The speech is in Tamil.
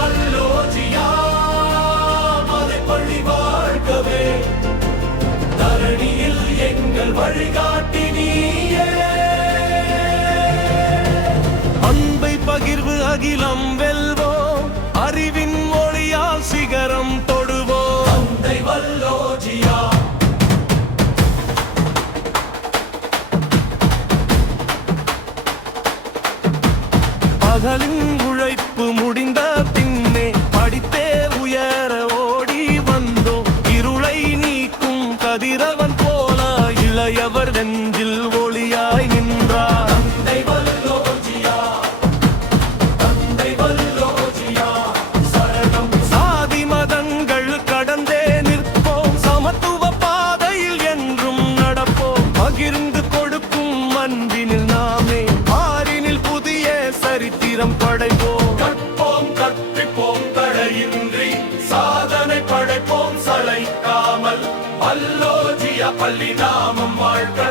வல்லோஜியா மலைப்பள்ளி வாழ்க்கவே தரணியில் எங்கள் வழிகாட்டி நீயே. அன்பை பகிர்வு அகிலம் வெல்வோம், அறிவின் மொழியால் சிகரம் தொடுவோம். தந்தை வல்லோஜியா பகலின் உழைப்பு முடிந்த பின்னே படித்தே உயர ஓடி வந்தோம். இருளை நீக்கும் கதிரவன் போல இளையவர் நெஞ்சில் ஒளியாய் நின்றார். தந்தை வல்லோஜியா தந்தை வல்லோஜியா சரணம். சாதி மதங்கள் கடந்தே நிற்போம், சமத்துவ பாதையில் என்றும் நடப்போம். பகிர்ந்து கொடுக்கும் அன்பினில் நாமே பாரினில் புதிய சரித்திரம் படைப்போம். கற்போம் கற்பிப்போம் தடையின்றி சாதனை படைப்போம் சளைக்காமல். வல்லோஜியா பள்ளி நாமம் வாழ்க.